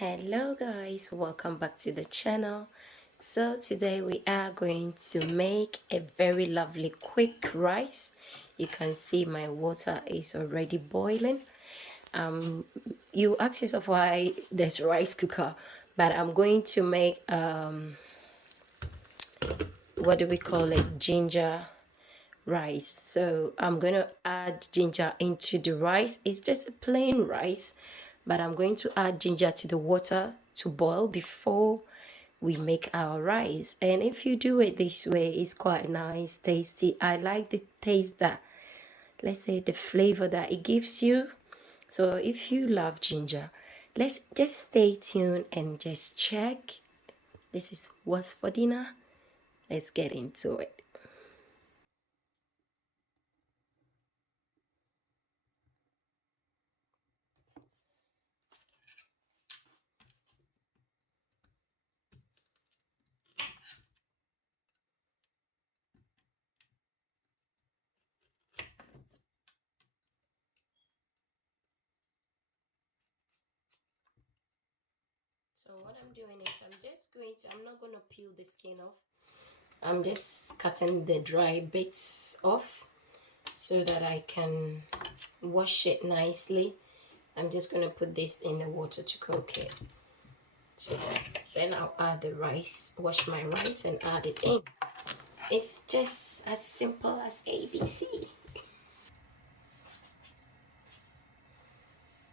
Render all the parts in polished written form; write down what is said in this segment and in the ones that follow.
Hello guys, welcome back to the channel. So today we are going to make a very lovely quick rice. You can see my water is already boiling. You ask yourself why there's rice cooker, but I'm going to make what do we call it, ginger rice. So I'm going to add ginger into the rice. It's just a plain rice, but I'm going to add ginger to the water to boil before we make our rice. And if you do it this way, it's quite nice, tasty. I like the taste that, let's say, the flavor that it gives you. So if you love ginger, let's just stay tuned and just check. This is what's for dinner. Let's get into it. So what I'm doing is I'm not going to peel the skin off. I'm just cutting the dry bits off so that I can wash it nicely. I'm just going to put this in the water to cook it. So then I'll add the rice, wash my rice and add it in. It's just as simple as ABC.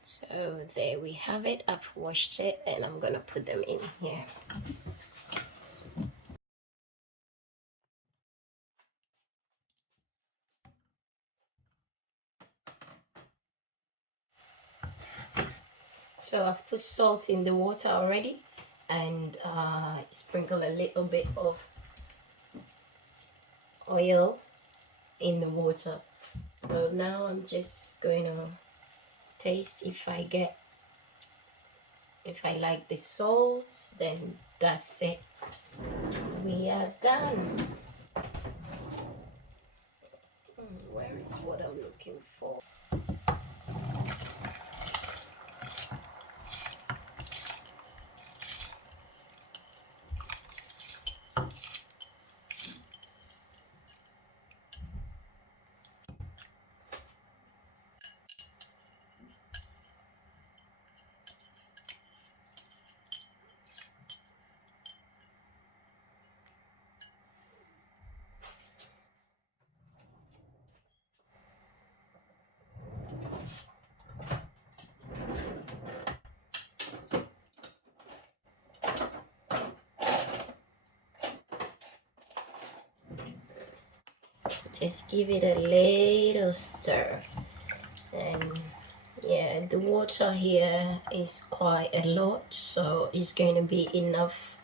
So there we have it. I've washed it and I'm going to put them in here. So I've put salt in the water already and sprinkle a little bit of oil in the water. So now I'm just going to taste if I like the salt, then that's it. We are done. Where is what I'm looking for? Just give it a little stir. And yeah, the water here is quite a lot, so it's going to be enough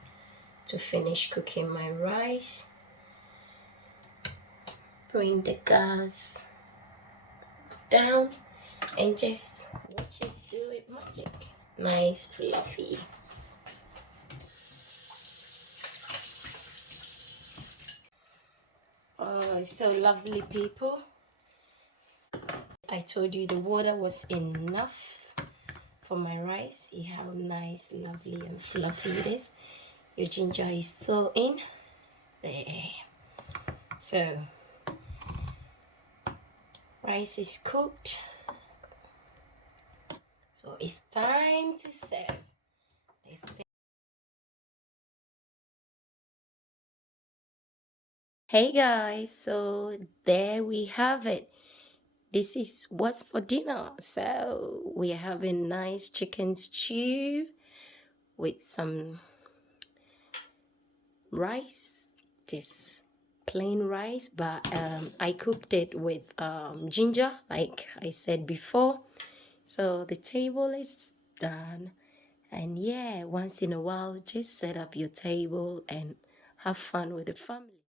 to finish cooking my rice. Bring the gas down and just watch us do it magic. Nice fluffy. Oh, it's so lovely, people. I told you the water was enough for my rice. See how nice, lovely and fluffy it is. Your ginger is still in there. So rice is cooked, so it's time to serve. Hey guys, so there we have it. This is what's for dinner. So we're having nice chicken stew with some rice, just plain rice, but I cooked it with ginger, like I said before. So the table is done, and yeah, once in a while just set up your table and have fun with the family.